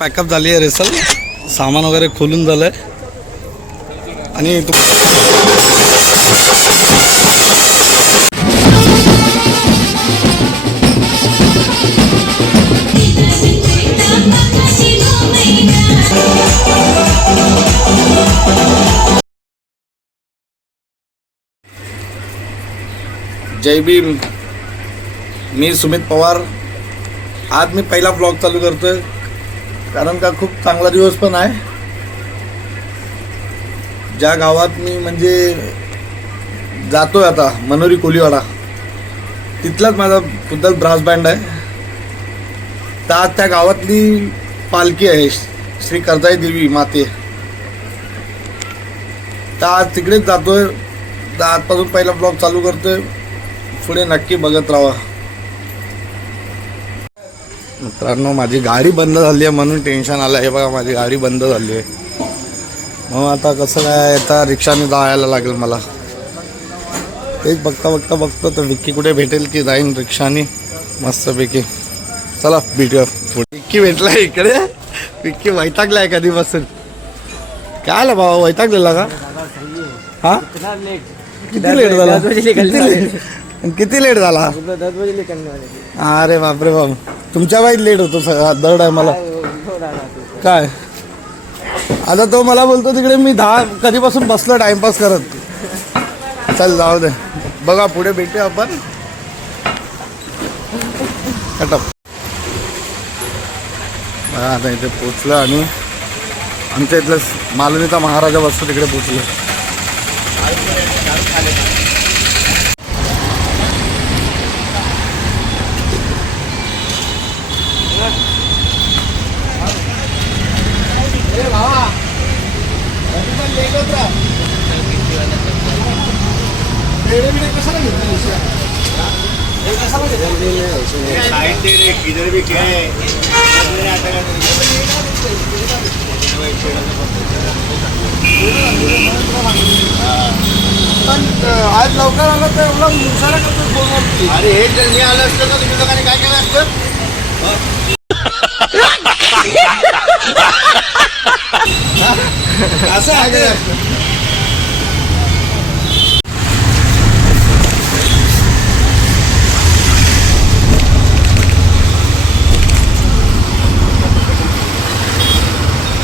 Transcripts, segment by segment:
Pack up झाली आहे wrestle. सामान वगैरे खोलून झालंय आणि जय भीम. मी सुमित पवार. आज मी पहिला ब्लॉग चालू करतोय कारण का खूप चांगला दिवस पण आहे. ज्या गावात मी म्हणजे जातोय आता मनोरी कोलीवाडा, तिथलाच माझा खुद्दल ब्रास बँड आहे. तर आज त्या गावातली पालखी आहे श्री कर्जाई देवी माते. तर आज तिकडेच जातोय. तर आजपासून पहिला ब्लॉग चालू करतोय. पुढे नक्की बघत राहा. मित्रांनो, माझी गाडी बंद झाली आहे म्हणून टेन्शन आलं. हे बघा, माझी गाडी बंद झाली आहे. मग आता कसं काय, आता रिक्षाने जायला लागेल मला. तेच बघता तर विक्की कुठे भेटेल की जाईन रिक्षाने मस्तपैकी. चला भेटूया. विक्की भेटला इकडे. विक्की वैतागलाय कधीपासून. काय आलं बाबा, वैतागलेला का? हा, किती लेट झाला? किती लेट झाला? अरे बापरे बाप, तुमच्या बाई लेट होतो सगळा दर आहे मला. काय आता तो मला बोलतो तिकडे मी 10 कधीपासून बसलो टाइमपास करत. चल जाऊ दे, बघा पुढे भेटूया आपण. कटप बघा, आता इथे पोचलो आणि आमच्या इथलं मालवणीचा महाराजा बसतो तिकडे पोचलो. इधर भी क्या है? आज लवकर आलं तर एवढा मुसारा करतो फोनवरती. अरे हे जर मी आलं असतं तर तुम्ही लोकांनी काय केलं असतं? असं आहे.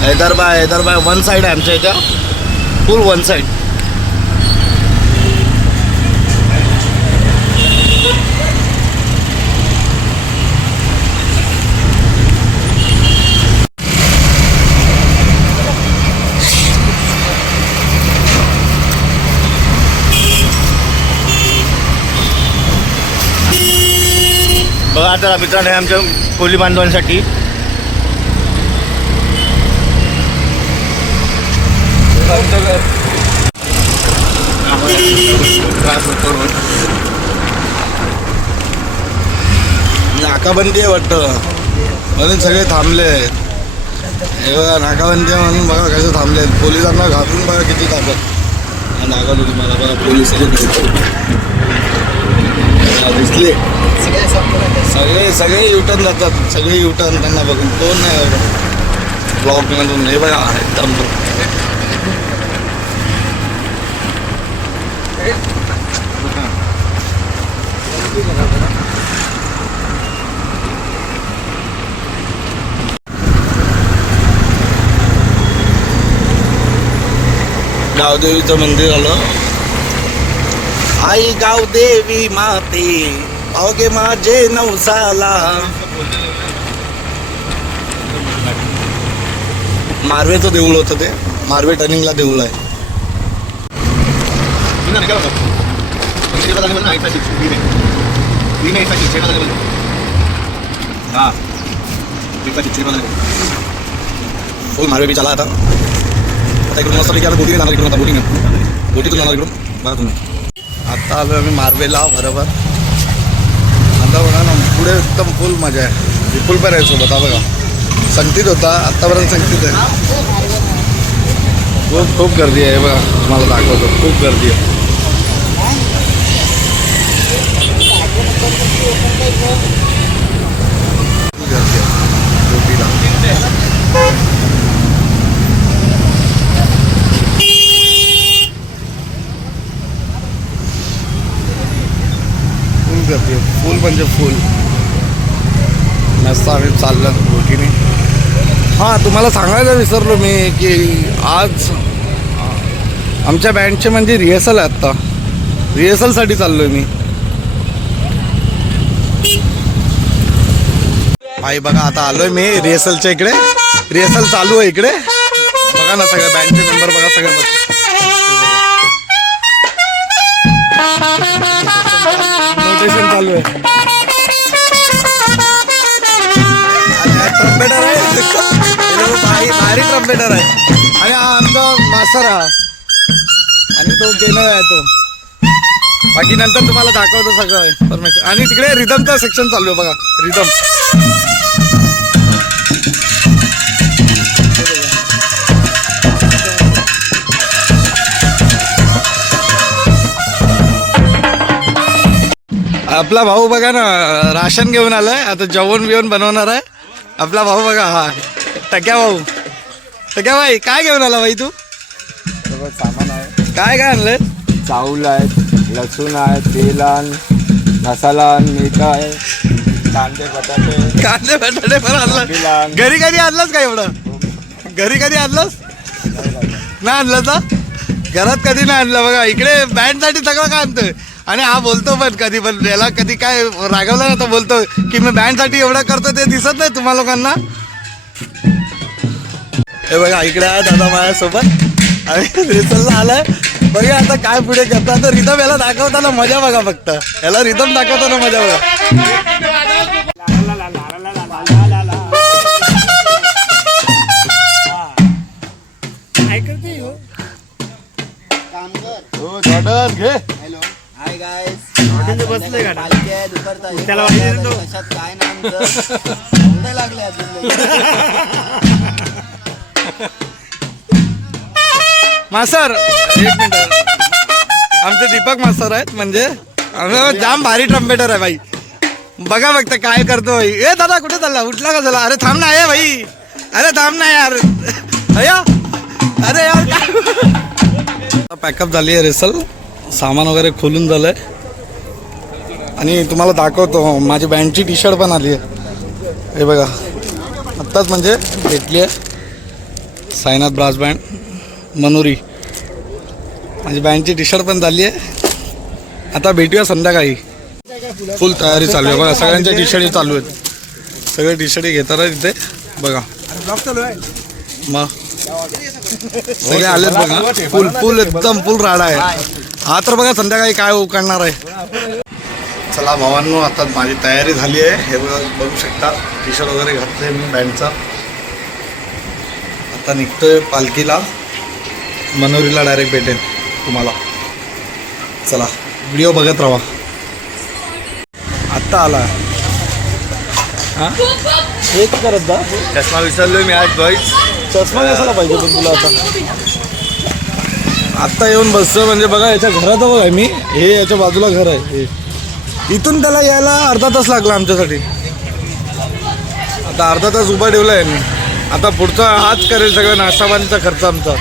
हैदरबाय वन साइड आहे आमच्या इथं, फुल वन साइड. बघा आता मित्रांनो, हे आमच्या कोली बांधवांसाठी नाकाबंदी आहे वाटतं म्हणून सगळे थांबले. हे बघा, नाकाबंदी आहे म्हणून बघा कसे थांबले. पोलिसांना घाबरून बघा किती ताकद. नाकाबंदी तुम्हाला बघा, पोलीस दिसले. सगळे युटर्न जातात. सगळे युटर्न त्यांना बघून कोण नाही ब्लॉकमधून. हे बघा एकदम गावदेवीचं मंदिर आलं. आई गावदेवी माते अवघे माझे नवसाला. मारवेचं देऊळ होतं ते. मारवे टर्निंगला देऊळ आहे. फुल मारवे बी चला. आता इकडून मस्त पैकी आता बोटीने जाणार. इकडून आता बोटीतून जाणार इकडून. बघा तुम्ही, आता आलो आम्ही मारवेला बरोबर. आता बघा ना, पुढे एकदम फुल मजा आहे. विपुल पण आहे सोबत. हा बघा, संगतीत होता, आत्तापर्यंत संगतीत आहे. खूप गर्दी आहे बघा, तुम्हाला दाखवतो. खूप गर्दी आहे. गर्दी आहे बोटीला. फुल गर्दी, फुल म्हणजे फुल. मस्त आम्ही चाललो बोटीने. हां, तुम्हाला सांगायला विसरलो मी की आज आमच्या बँडचे म्हणजे रिहर्सल आहे आत्ता. रिहर्सलसाठी चाललोय मी. भाई बघा, आता आलोय मी रिहर्सलच्या इकडे. रिहर्सल चालू आहे इकडे. बघा ना, सगळे बँडचे मेंबर बघा, सगळे नोटेशन चालू आहे. ट्रम्पेटर आहे, भारी ट्रम्पेटर आहे. आणि हा आमचा मास्तर हा, आणि तो गेनर आहे तो. बाकी नंतर तुम्हाला दाखवतो सगळं इन्फॉर्मेशन. आणि तिकडे रिदमचं सेक्शन चालू आहे बघा, रिदम. आपला भाऊ बघा ना, राशन घेऊन आलाय. आता जेवण बिवण बनवणार आहे आपला भाऊ. बघा हा टक्या भाऊ. टक्या भाई, काय घेऊन आला भाई तू? सामान आहे. काय काय आणलंय? चावल आहे, लसूण आहे, तेल आहे, मसाला, मीठ आहे, कांदे बटाटे पण आणलं. घरी कधी आणलंस का एवढं? घरी कधी आणलंस? नाही आणलं का? घरात कधी नाही आणलं. बघा इकडे बँडसाठी सगळं काय आणतोय. आणि हा बोलतो पण कधी पण, याला कधी काय रागवलं ना तर बोलतो की मी बँडसाठी एवढं करतो, ते दिसत नाही तुम्हा लोकांना. हे बघा इकडे आहे दादा माझ्यासोबत आणि रिहर्सलला आलाय. बघा आता काय पुढे करता. तर रिदम याला दाखवताना मजा बघा, फक्त याला रिदम दाखवताना मजा बघा. हो जॉर्डन घे. Hi guys. बसले का त्याला काय नाम लागले मास्तर एक मिनिट. आमचे दीपक मास्तर आहेत, म्हणजे जाम भारी ट्रम्पेटर आहे भाई. बघा फक्त काय करतो भाई. ए दादा कुठे चालला? उठला का झाला? अरे थांब ना आहे भाई. अरे थांब ना यार. अय्या अरे यार. पॅकअप झाली आहे रिहर्सल. सामान वगैरे खोलून झालंय. आणि तुम्हाला दाखवतो माझी बँडची टी शर्ट पण आली आहे. हे बघा आत्ताच म्हणजे घेतली आहे. साईनाथ ब्रास बँड मनोरी. माझी बँडची टी शर्ट पण झाली आहे. आता भेटूया संध्याकाळी. फुल तयारी चालू आहे बघा. सगळ्यांच्या टी शर्टी चालू आहेत. सगळे टी शर्टी घेतात इथे बघा. मग सगळे आलेत बघा. फुल फुल एकदम फुल राडा आहे. हा तर बघा संध्याकाळी काय उकडणार आहे. चला भावांनो, आता माझी तयारी झाली आहे. हे बघू शकता, टी शर्ट वगैरे घातले मी बँडचा. आता निघतोय पालखीला. मनोरीला डायरेक्ट भेटेन तुम्हाला. चला व्हिडिओ बघत राहा. आत्ता आला हां एक करत दा. चष्मा विसरलोय मी आज बॉईज. चष्मा कशाला पाहिजे पण तुला? आत्ता येऊन बसतो म्हणजे बघा, याच्या घरात बघा मी. हे याच्या बाजूला घर आहे. हे इथून त्याला यायला अर्धा तास लागला आमच्यासाठी. आता अर्धा तास उभा ठेवला आहे. आता पुढचा हाच करेल सगळं नाश्ता पाणीचा खर्च आमचा.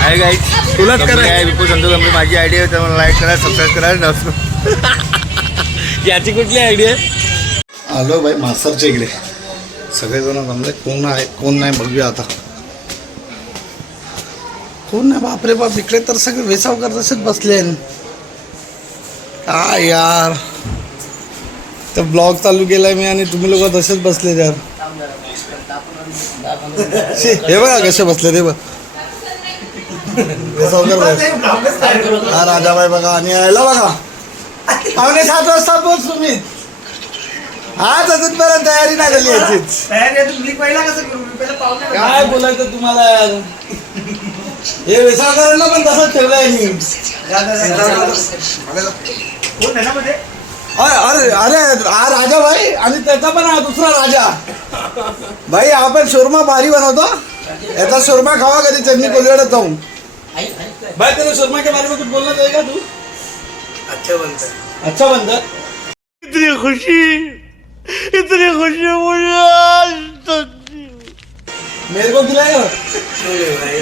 आहे गाईज. तुलाच करायचं. विपुल संतोष कंपनी माझी आयडिया आहे, त्यामुळे लाईक करा, सबस्क्राईब करा. याची कुठली आयडिया आहे? आलो बाई मास्तरच्या इकडे. सगळेजण जमले. कोण आहे कोण नाही बघूया आता. कोण नाही. बापरे बाप, इकडे तर सगळे वेसावकर तसेच बसले. काय यार, तर ब्लॉग चालू केलाय मी आणि तुम्ही लोक तसेच बसले यार. हे बघा कसे बसले ते बघ. वेसावकर हा राजाबाई बघा. आणि यायला बघा 6:45 वाजता पोच तुम्ही. आज अजूनपर्यंत तयारी नाही झाली याचीच. काय बोलायचं तुम्हाला यार. हे वेसावकरांना पण तसंच ठेवलंय मी. अरे अरे हा राजा भाई आणि त्याचा पण हा दुसरा राजा भाई. आपण शोरमा भारी बनवतो. याचा शोरमा खावा कधी चटणी कोलगडत जाऊन. भाई तेरे शोरमा के बारे में कुछ बोलना चाहेगा तू? अच्छा बनता है. इतनी खुशी मुझे. मेरे को खिलाएगा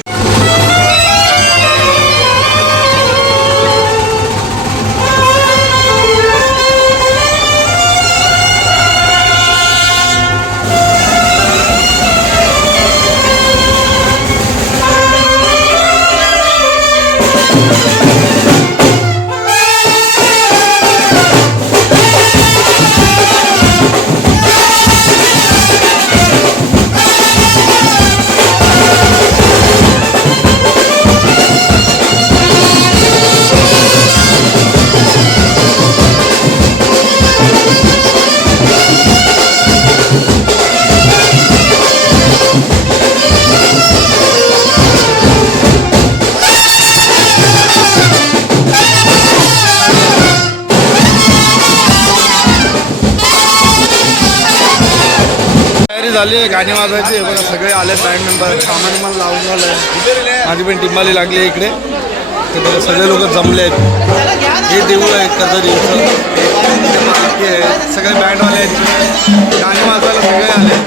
तयारी झाली आहे गाणी वाजवायची आहे बघा सगळे आले बँड मेंबर सामान मला लावून झालं माझी पण टिंबाली लागली आहे इकडे तर बघा सगळे लोक जमले आहेत हे देऊळ आहे कदरीचं पालखी आहे सगळे बँडवाले आहेत गाणी वाजवायला सगळे आले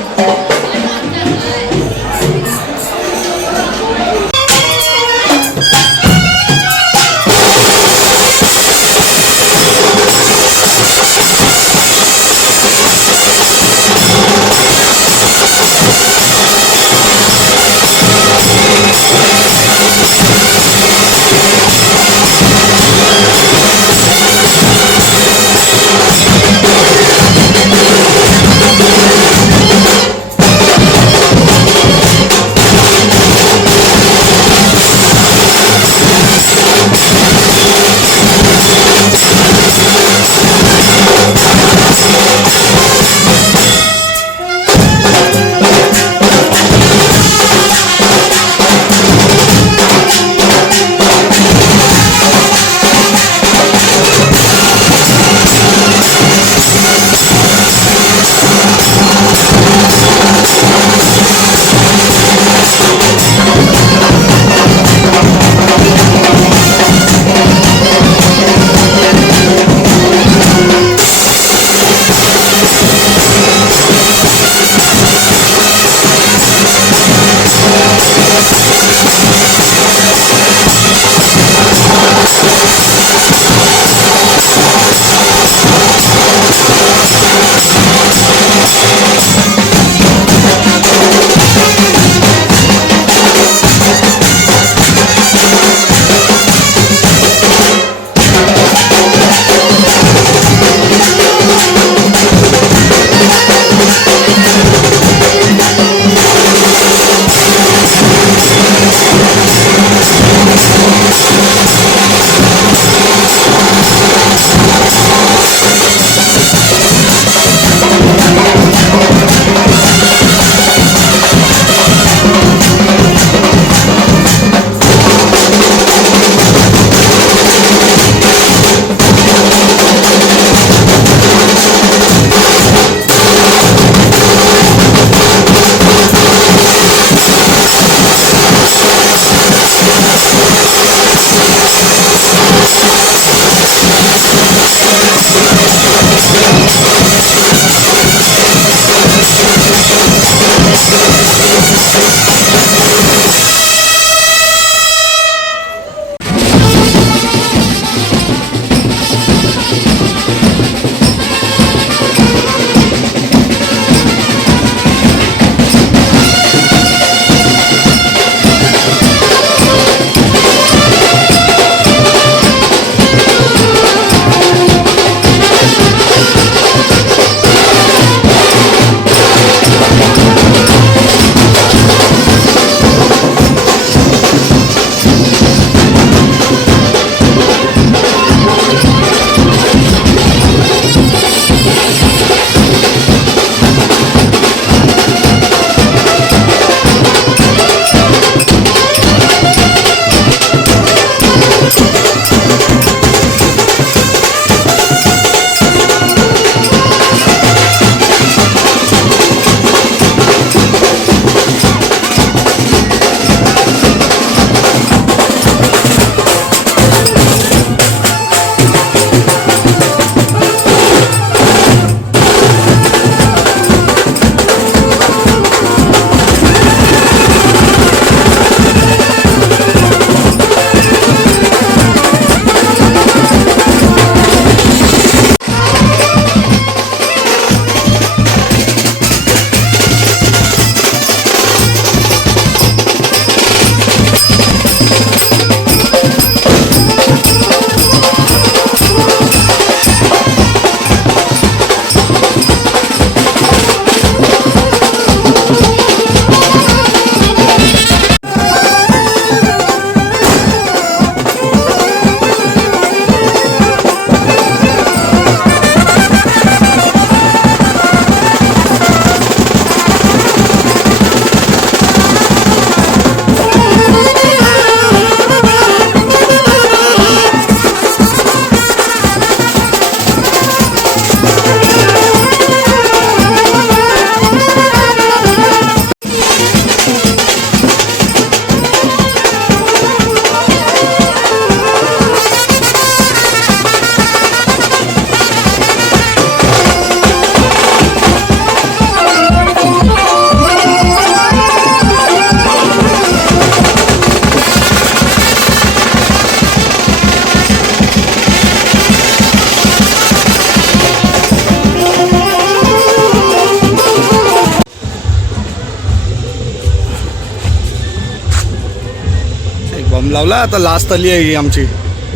बम लावला आता लास्ट आली आहे ही आमची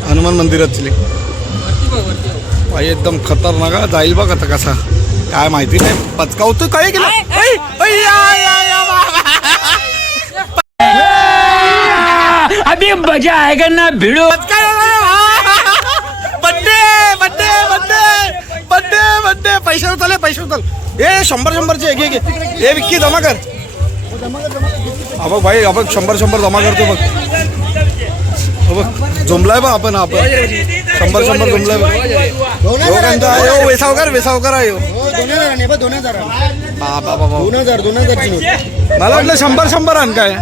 हनुमान मंदिरातली भाई एकदम खतरनाक आहे. जाईल बघ आता कसा काय माहिती नाही पचकावतो काय केलं अभी मजा आएगा ना भिड़ो बड्डे बड्डे बड्डे बड्डे बड्डे पैसे उचल ए 100चे घे घे ए विक्की जमा कर बघ भाई आपण 100 जमा करतो बघ बघ जमलाय बा आपण 100 जमलाय बघ दोघांचा वेसावकर आहे 2000 बाबा 2000 मला वाटलं 100 आण काय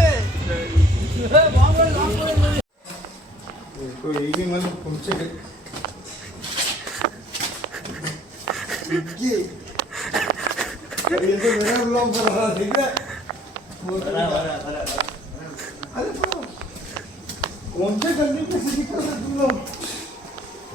कौन से गंदी पे से निकल रहे तुम लोग